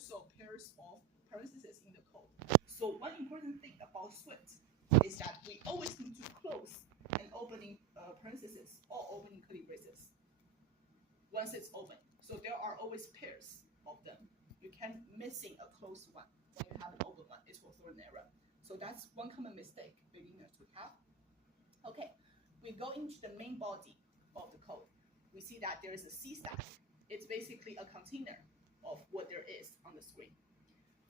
also pairs of parentheses in the code. So one important thing about Swift is that we always need to close an opening parentheses or opening curly braces once it's open. So there are always pairs of them. You can't missing a closed one when you have an open one. It will throw an error. So that's one common mistake beginners would have. Okay, we go into the main body of the code. We see that there is a C stack. It's basically a container of what there is on the screen.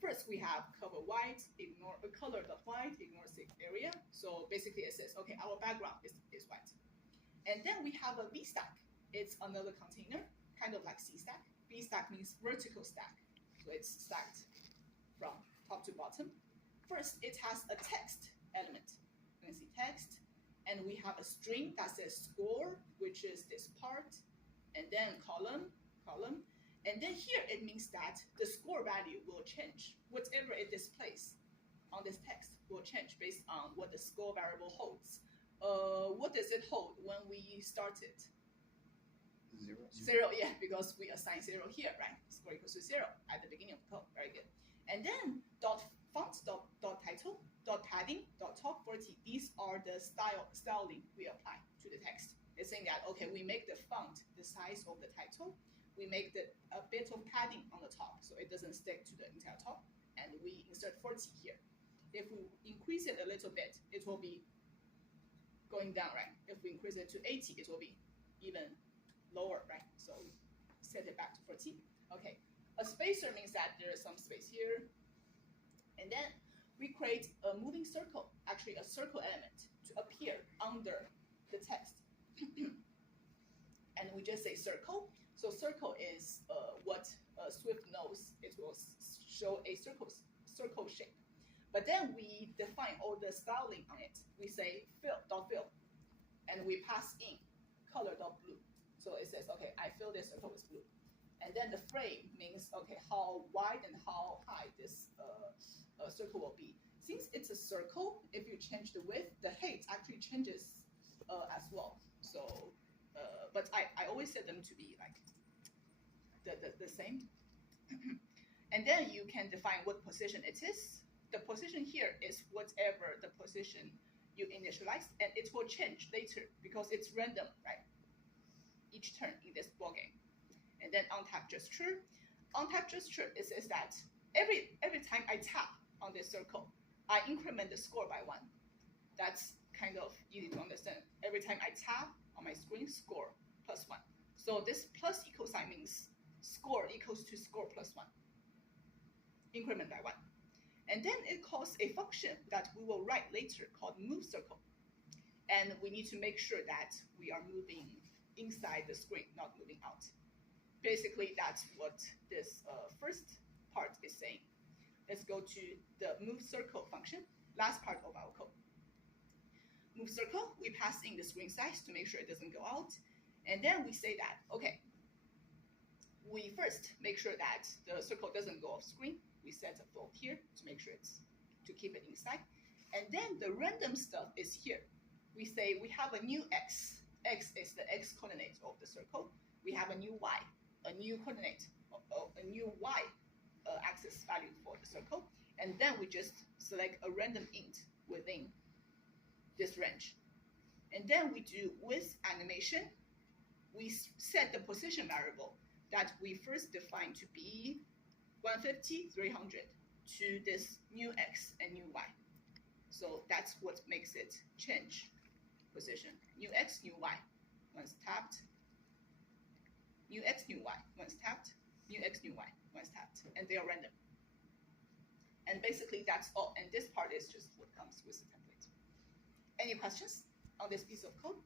First, we have cover white, ignore color the white, ignore safe area. So basically it says, okay, our background is white. And then we have a V stack. It's another container, kind of like C stack. V stack means vertical stack. So it's stacked from top to bottom. First, it has a text element. You can see text. And we have a string that says score, which is this part. And then column. And then here it means that the score value will change. Whatever it displays on this text will change based on what the score variable holds. What does it hold when we start it? Zero, yeah, because we assign 0 here, right? Score equals to 0 at the beginning of the code. Very good. And then dot font, dot title, dot padding, dot top 40. These are the styling we apply to the text. It's saying that, okay, we make the font the size of the title. We make a bit of padding on the top so it doesn't stick to the entire top. And we insert 40 here. If we increase it a little bit, it will be going down, right? If we increase it to 80, it will be even lower, right? So we set it back to 40. Okay, a spacer means that there is some space here. And then we create a moving circle, actually a circle element to appear under the text. And we just say circle. So circle is what Swift knows. It will show a circle shape. But then we define all the styling on it. We say fill, and we pass in color.blue. So it says, okay, I fill this circle with blue. And then the frame means, okay, how wide and how high this circle will be. Since it's a circle, if you change the width, the height actually changes as well. So, but I always set them to be like the same. And then you can define what position it is. The position here is whatever the position you initialize, and it will change later because it's random, right? Each turn in this ball game. And then on-tap gesture. On-tap gesture, it says that every time I tap on this circle, I increment the score by 1. That's kind of easy to understand. Every time I tap on my screen, score plus 1. So this plus equal sign means score equals to score plus 1. Increment by 1. And then it calls a function that we will write later called move circle. And we need to make sure that we are moving inside the screen, not moving out. Basically, that's what this first part is saying. Let's go to the move circle function, last part of our code. Move circle, we pass in the screen size to make sure it doesn't go out. And then we say that, okay, we first make sure that the circle doesn't go off screen. We set a float here to make sure it's to keep it inside. And then the random stuff is here. We say we have a new x. X is the x coordinate of the circle. We have a new y, a new coordinate, a new y axis value for the circle. And then we just select a random int within this range. And then we do with animation. We set the position variable that we first defined to be 150, 300 to this new x and new y. So that's what makes it change position. New x, new y, once tapped. New x, new y, once tapped. New x, new y, once tapped. And they are random. And basically that's all. And this part is just what comes with the template. Any questions on this piece of code?